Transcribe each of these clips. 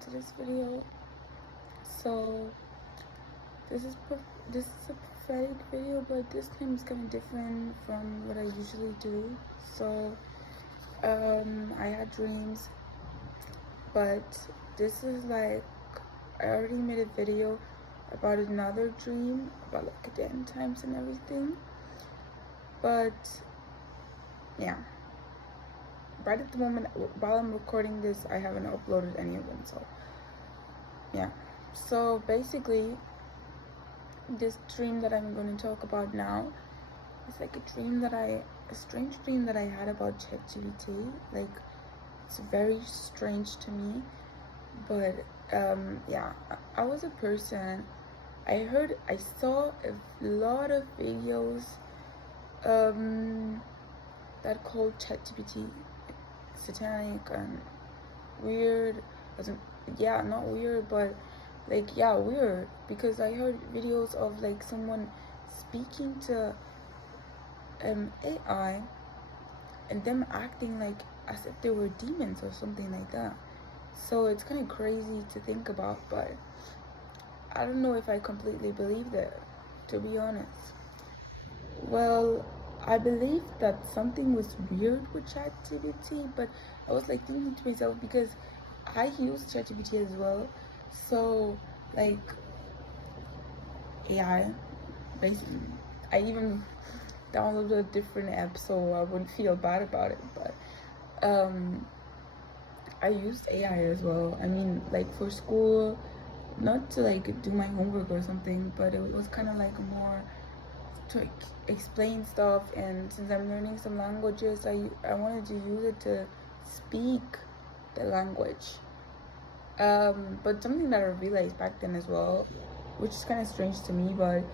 to this video. So this is a prophetic video, but this time is kind of different from what I usually do. So I had dreams, but this is like, I already made a video about another dream about like the end times and everything, but yeah, right at the moment while I'm recording this, I haven't uploaded any of them. So yeah, so basically this dream that I'm going to talk about now is like a strange dream that I had about Chat Gpt. Like, it's very strange to me, but yeah, I was a person, I saw a lot of videos that called Chat GPT satanic and weird. Yeah, not weird, but like, yeah, weird, because I heard videos of like someone speaking to AI and them acting like as if they were demons or something like that. So it's kind of crazy to think about, but I don't know if I completely believe that, to be honest. Well, I believe that something was weird with ChatGPT, but I was like thinking to myself, because I use ChatGPT as well. So like, yeah, basically, I even downloaded a different app so I wouldn't feel bad about it. But I used AI as well. I mean, like for school, not to like do my homework or something, but it was kind of like more to explain stuff. And since I'm learning some languages, I wanted to use it to speak the language. But something that I realized back then as well, which is kind of strange to me, but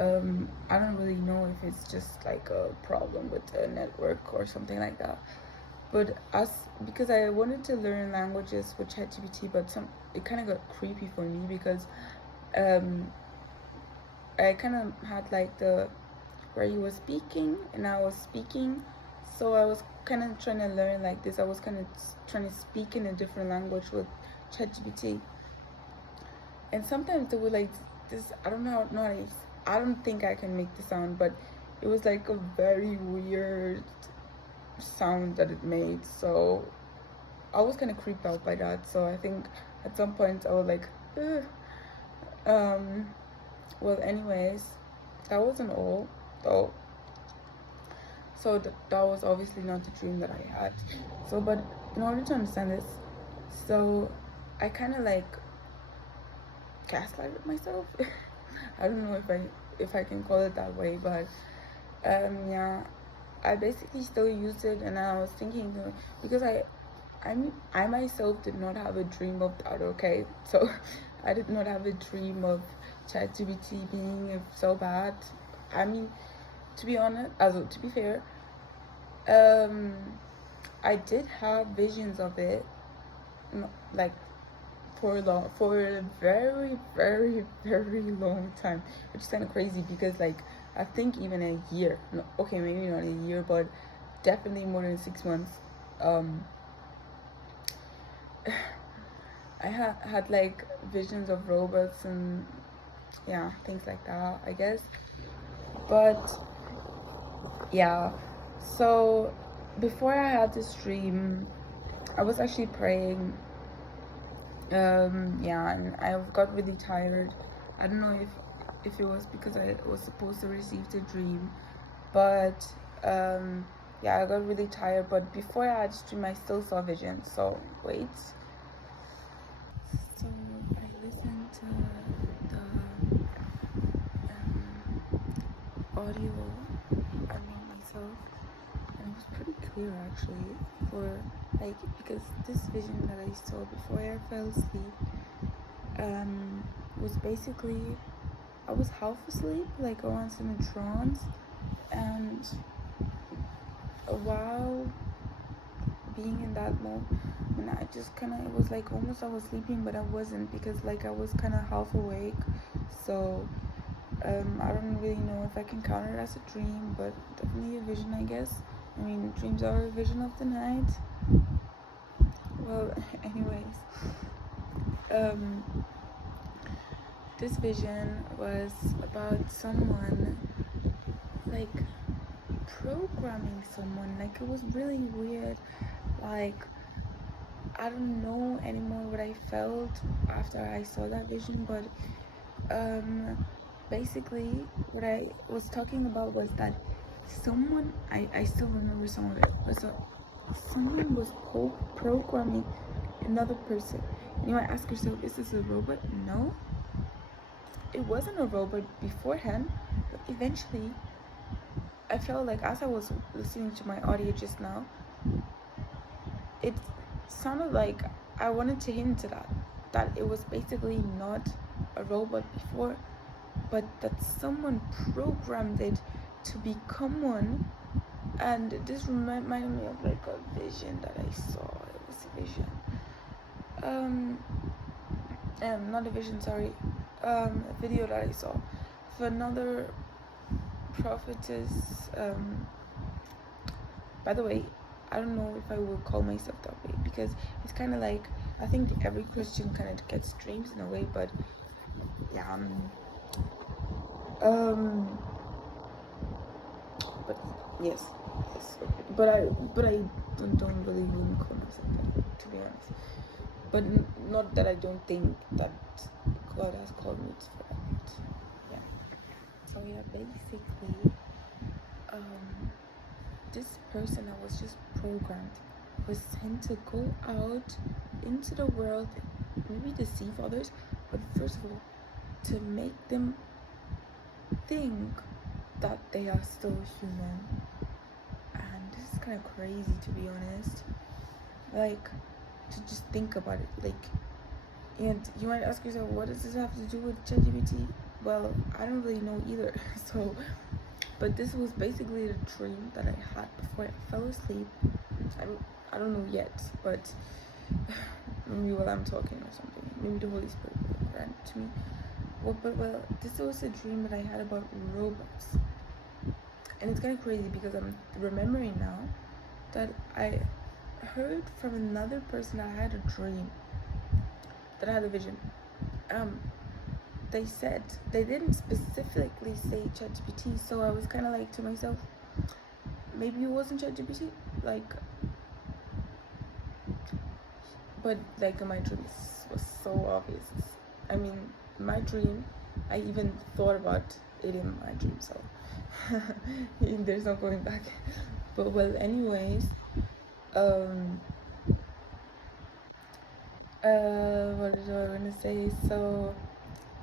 I don't really know if it's just like a problem with the network or something like that. But because I wanted to learn languages with ChatGPT, but it kind of got creepy for me, because I kind of had like where you were speaking and I was speaking, so I was kind of trying to learn like this. I was kind of trying to speak in a different language with ChatGPT, and sometimes they were like this. I don't know how to. I don't think I can make the sound, but it was like a very weird sound that it made. So I was kind of creeped out by that. So I think at some point I was like, ugh. Well, anyways, that wasn't all though. So that was obviously not the dream that I had. So, but in order to understand this, so I kind of like gaslighted myself. I don't know if I can call it that way, but yeah, I basically still used it, and I was thinking, because I myself did not have a dream of that. Okay, so I did not have a dream of ChatGPT being so bad. I mean, to be honest, to be fair, I did have visions of it, like for a very, very, very long time, which is kind of crazy, because like I think even a year, no, okay, maybe not a year, but definitely more than 6 months. I had like visions of robots and yeah, things like that, I guess. But yeah, so before I had this dream, I was actually praying. Yeah, and I got really tired. I don't know if it was because I was supposed to receive the dream, but yeah, I got really tired. But before I had this dream, I still saw visions. So wait. So I listened to the audio I made myself, and it was pretty clear actually, for like, because this vision that I saw before I fell asleep was basically, I was half asleep, like I was in a trance, and while being in that moment, and I just kind of, it was like almost I was sleeping, but I wasn't, because like I was kind of half awake. So I don't really know if I can count it as a dream, but definitely a vision, I guess. I mean, dreams are a vision of the night. Well, anyways, this vision was about someone like programming someone. Like, it was really weird. Like, I don't know anymore what I felt after I saw that vision, but basically what I was talking about was that someone, I still remember some of it, but someone was programming another person. And you might ask yourself, is this a robot? No, it wasn't a robot beforehand, but eventually I felt like, as I was listening to my audio just now, it sounded like I wanted to hint to that it was basically not a robot before, but that someone programmed it to become one. And this reminded me of like a vision that I saw. It was a vision. Not a vision, sorry. A video that I saw for another prophetess. By the way, I don't know if I will call myself that way, because it's kind of like, I think every Christian kind of gets dreams in a way, but yeah. But yes, but I don't really wouldn't call myself that, to be honest. But not that I don't think that God has called me for that. Yeah. So yeah, basically, this person that was just programmed was sent to go out into the world, maybe deceive others, but first of all, to make them think that they are still human. And this is kind of crazy, to be honest. Like, to just think about it. Like, and you might ask yourself, what does this have to do with Chat Gpt? Well, I don't really know either. So, but this was basically the dream that I had before I fell asleep. I don't know yet, but maybe while I'm talking or something, maybe the Holy Spirit will grant to me. Well, this was a dream that I had about robots, and it's kind of crazy because I'm remembering now that I heard from another person that I had a dream, that I had a vision. They said, they didn't specifically say ChatGPT, so I was kind of like to myself, maybe it wasn't ChatGPT, like, but like in my dreams was so obvious. I mean, my dream, I even thought about it in my dream, so there's no going back. But well, anyways, what was I gonna say? So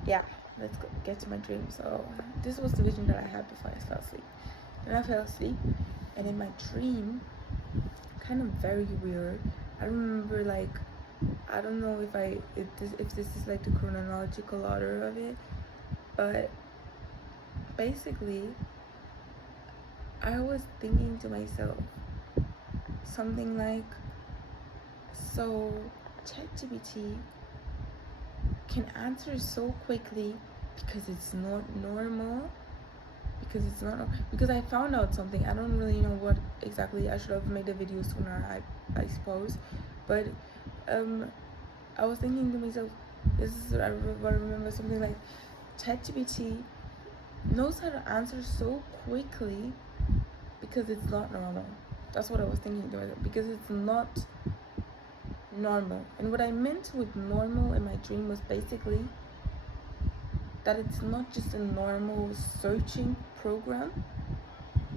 yeah, let's get to my dream. So this was the vision that I had before I fell asleep. Then I fell asleep, and in my dream, kind of very weird, I remember, like, I don't know if this is like the chronological order of it, but basically I was thinking to myself something like, so ChatGPT can answer so quickly because it's not normal. Because I found out something. I don't really know what exactly. I should have made a video sooner, I suppose. But I was thinking to myself, this is what I remember, something like, ChatGPT knows how to answer so quickly because it's not normal. That's what I was thinking to myself, because it's not normal. And what I meant with normal in my dream was basically that it's not just a normal searching program.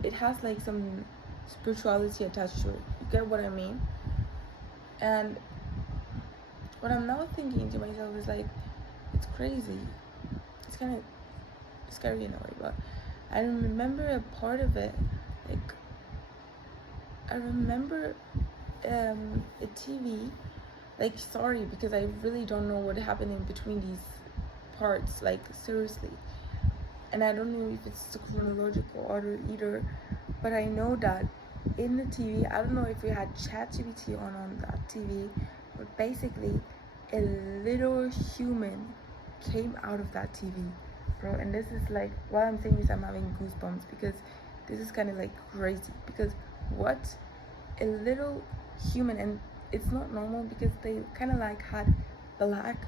It has like some spirituality attached to it. You get what I mean? And what I'm now thinking to myself is like, it's crazy. It's kind of scary in a way, but I remember a part of it. Like, I remember a TV. Like, sorry, because I really don't know what happened in between these parts, like, seriously. And I don't know if it's the chronological order either, but I know that in the TV, I don't know if we had Chat GPT on that TV, but basically a little human came out of that TV, bro. And this is like, while I'm saying this, I'm having goosebumps, because this is kind of like crazy. Because what? A little human, and it's not normal because they kind of like had black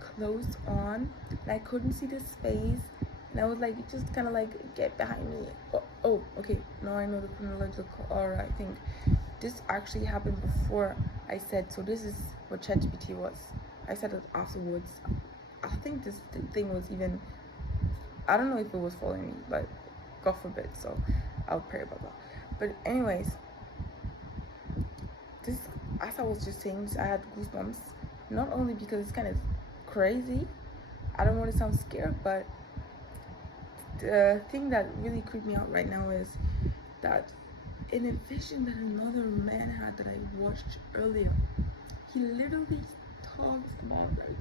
clothes on, and I couldn't see this face, and I was like, just kind of like, get behind me. Oh, okay, now I know the chronological order. I think this actually happened before I said, so this is what Chat Gpt was. I said it afterwards. I think this thing was even, I don't know if it was following me, but God forbid, so I'll pray about that. But anyways, this, as I was just saying, I had goosebumps, not only because it's kind of crazy, I don't want to sound scared, but the thing that really creeped me out right now is that in a vision that another man had that I watched earlier, he literally talks about like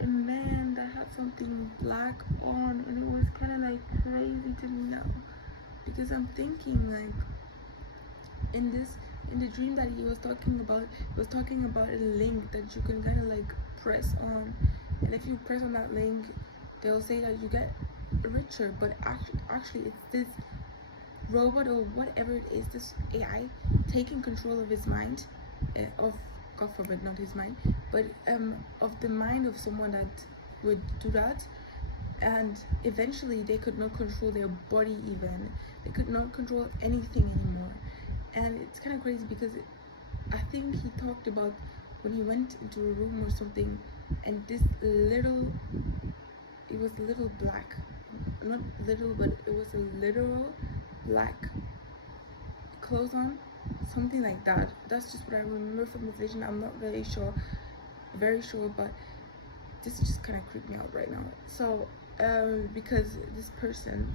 a man that had something black on, and it was kind of like crazy to me now, because I'm thinking like in the dream that he was talking about a link that you can kind of like press on, and if you press on that link, they'll say that you get richer. But actually it's this robot or whatever it is, this AI taking control of his mind, of, God forbid, not his mind, but of the mind of someone that would do that, and eventually they could not control their body, even they could not control anything anymore. And it's kind of crazy because I think he talked about when he went into a room or something, and this little, it was a little black, not little, but it was a literal black clothes on, something like that. That's just what I remember from the vision. I'm not very sure, but this just kind of creeped me out right now. So because this person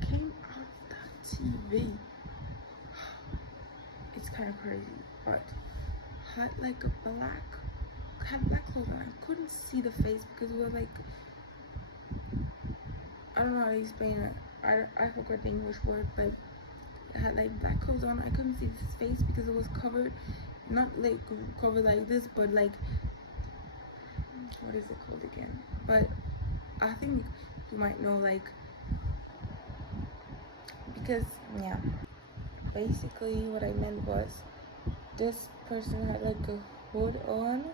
came out of that TV, it's kind of crazy, but had like had black clothes on. I couldn't see the face because it was like, I don't know how to explain it. I forgot the English word, but it had like black clothes on. I couldn't see his face because it was covered, not like covered like this, but like, what is it called again? But I think you might know, like, because yeah, basically what I meant was this person had like a hood on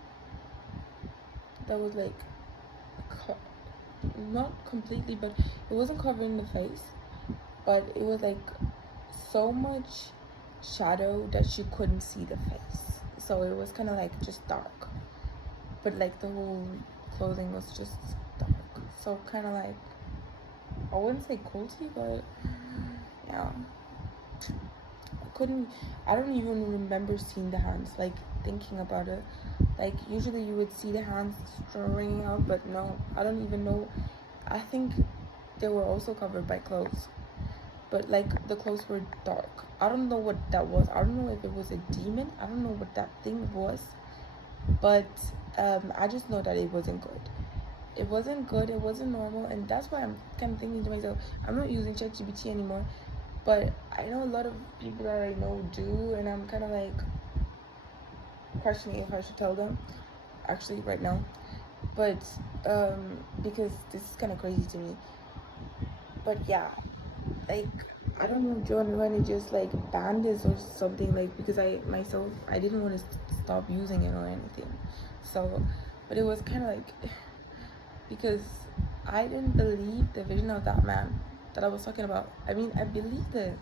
that was like not completely, but it wasn't covering the face, but it was like so much shadow that she couldn't see the face, so it was kind of like just dark, but like the whole clothing was just dark, so kind of like, I wouldn't say culty, but yeah, I don't even remember seeing the hands, like thinking about it. Like usually you would see the hands stringing out, but no, I don't even know. I think they were also covered by clothes, but like the clothes were dark. I don't know what that was. I don't know if it was a demon. I don't know what that thing was, but I just know that it wasn't good. It wasn't good. It wasn't normal, and that's why I'm kind of thinking to myself, I'm not using Chat GPT anymore, but I know a lot of people that I know do, and I'm kind of like questioning if I should tell them actually right now, but because this is kind of crazy to me. But yeah, like, I don't know, John, when it just like ban this or something, like, because I didn't want to stop using it or anything, so, but it was kind of like, because I didn't believe the vision of that man that I was talking about. I mean, I believed it,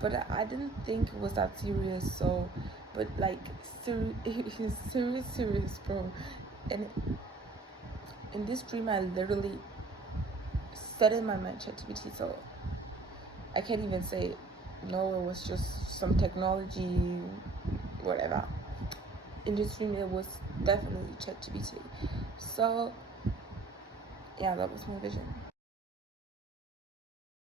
but I didn't think it was that serious. So, but like, serious, bro. And in this dream, I literally said in my mind, ChatGPT. So I can't even say no. It was just some technology, whatever. In this dream, it was definitely ChatGPT. So yeah, that was my vision.